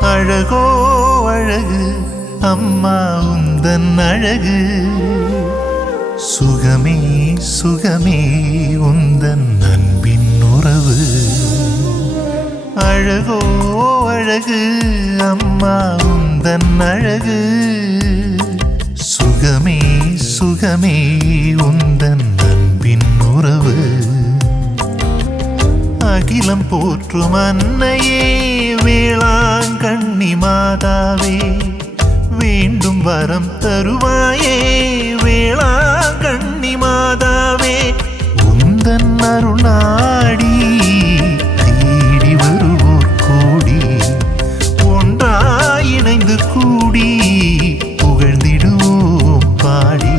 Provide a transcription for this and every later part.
அழகோ அழகு அம்மா உந்தன் அழகு, சுகமே சுகமே உந்தன் அன்பின் உறவு. அழகோ அழகு அம்மா உந்தன் அழகு, சுகமே சுகமே உந்தன் அன்பின் உறவு. அகிலம் போற்றும் அன்னையே வேளாங்கண்ணி மாதாவே, வேண்டும் வரம் தருவாயே வேளாங்கண்ணி மாதாவே. உந்தன் அருளாடி தேடி வருவோர் கோடி, ஒன்றாய் இணைந்து கூடி புகழ்ந்திடுவோம் பாடி.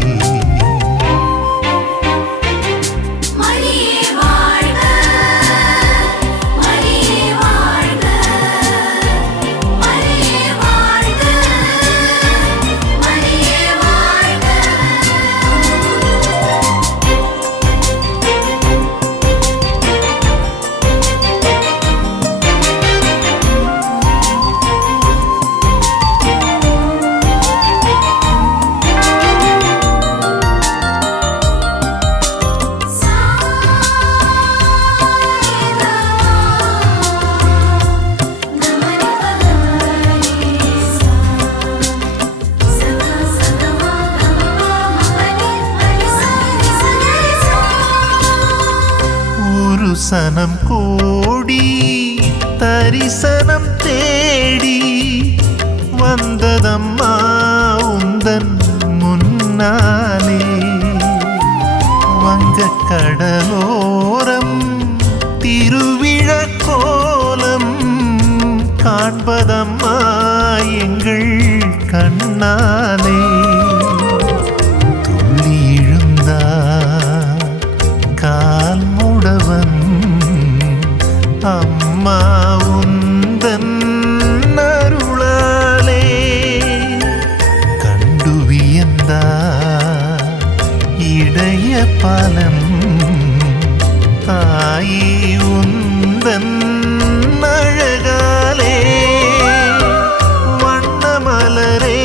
சனம் கோடி தரிசனம் தேடி வந்ததம்மா உந்தன் முன்னாலே. வங்கக் கடலோரம் திருவிழக்கோலம் காண்பதம்மா எங்கள் கண்ணாலே. துள்ளி எழுந்தார் கால் முடவன் அம்மா உந்தன் அருளாலே. கண்டு வியந்தார் இடைய பாலம் தாயே உந்தன் அழகாலே. வண்ணமலரே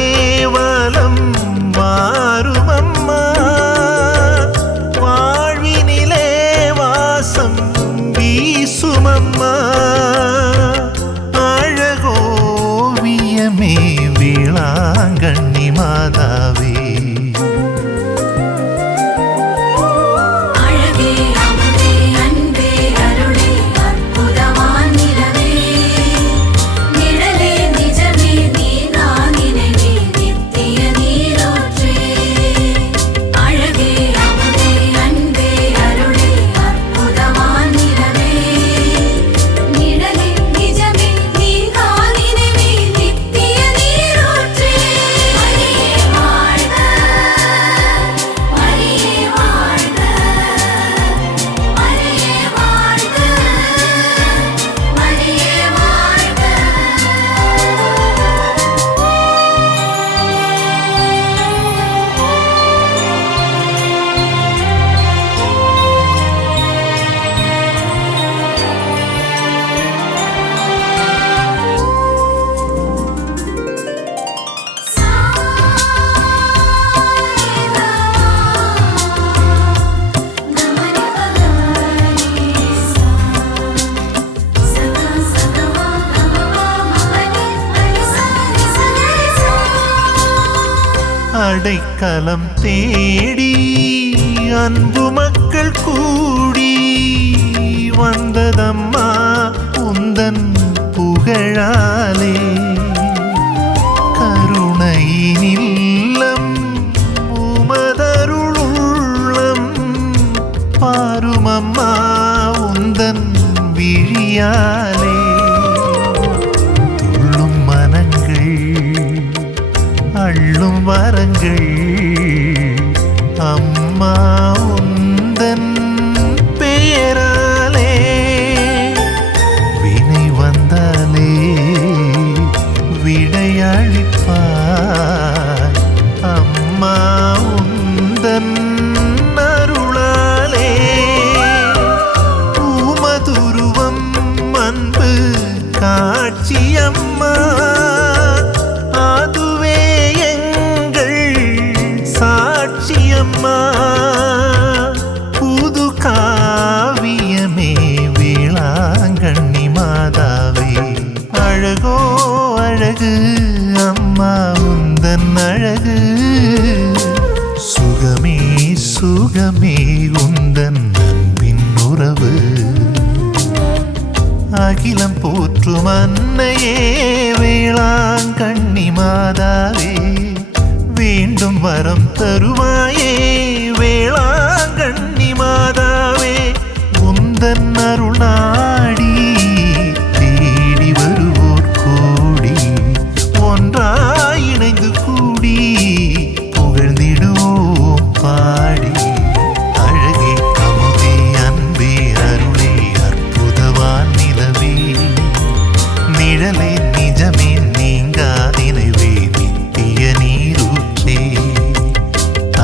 வலம் வாரும் அம்மா, வாழ்வினிலே வாசம் வீசுமம்மா. அழகோவியமே வேளாங்கண்ணி மாதாவே. Maria, அடைக்கலம் தேடி அன்பு மக்கள் கூடி வந்ததம்மா உந்தன் புகழாலே. கருணையினில்லம் உமதருளுள்ளம் பாருமம்மா உந்தன் விழியாலே. துள்ளும் மனங்கள் அள்ளும் வரங்கள் அம்மா உந்தன் பெயராலே. வினை வந்தாலே விடையளிப்பார் அம்மா உந்தன் அருளாலே. உமதுருவம் அன்பு காட்சியம்மா அதுவே எங்கள் சாட்சியம்மா. புது காவியமே வேளாங்கண்ணி மாதாவே. அழகோ அழகு அம்மா உந்தன் அழகு. சுகமே சுகமே உந்தன் அன்பின் உறவு. அகிலம் போற்றும் அன்னையே வேளாங்கண்ணி மாதாவே. வேண்டும் வரம் தருவாயே வேளாங்கண்ணி மாதாவே. உந்தன் அருள் நாடி தேடி வருவோர் கோடி ஒன்றாய் இணைந்து கூடி புகழ்ந்திடுவோம் பாடி. அழகே அமுதே அன்பே அருளே அற்புதவான் நிலவே. நிழலே நிஜமே நீங்கா நினைவே நித்திய நீரூற்றே.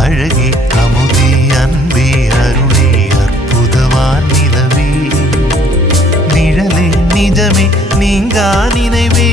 அழகே அமுதே அன்பே அருளே அற்புதவான் நிலவே. நிழலே நிஜமே நீங்கா நினைவே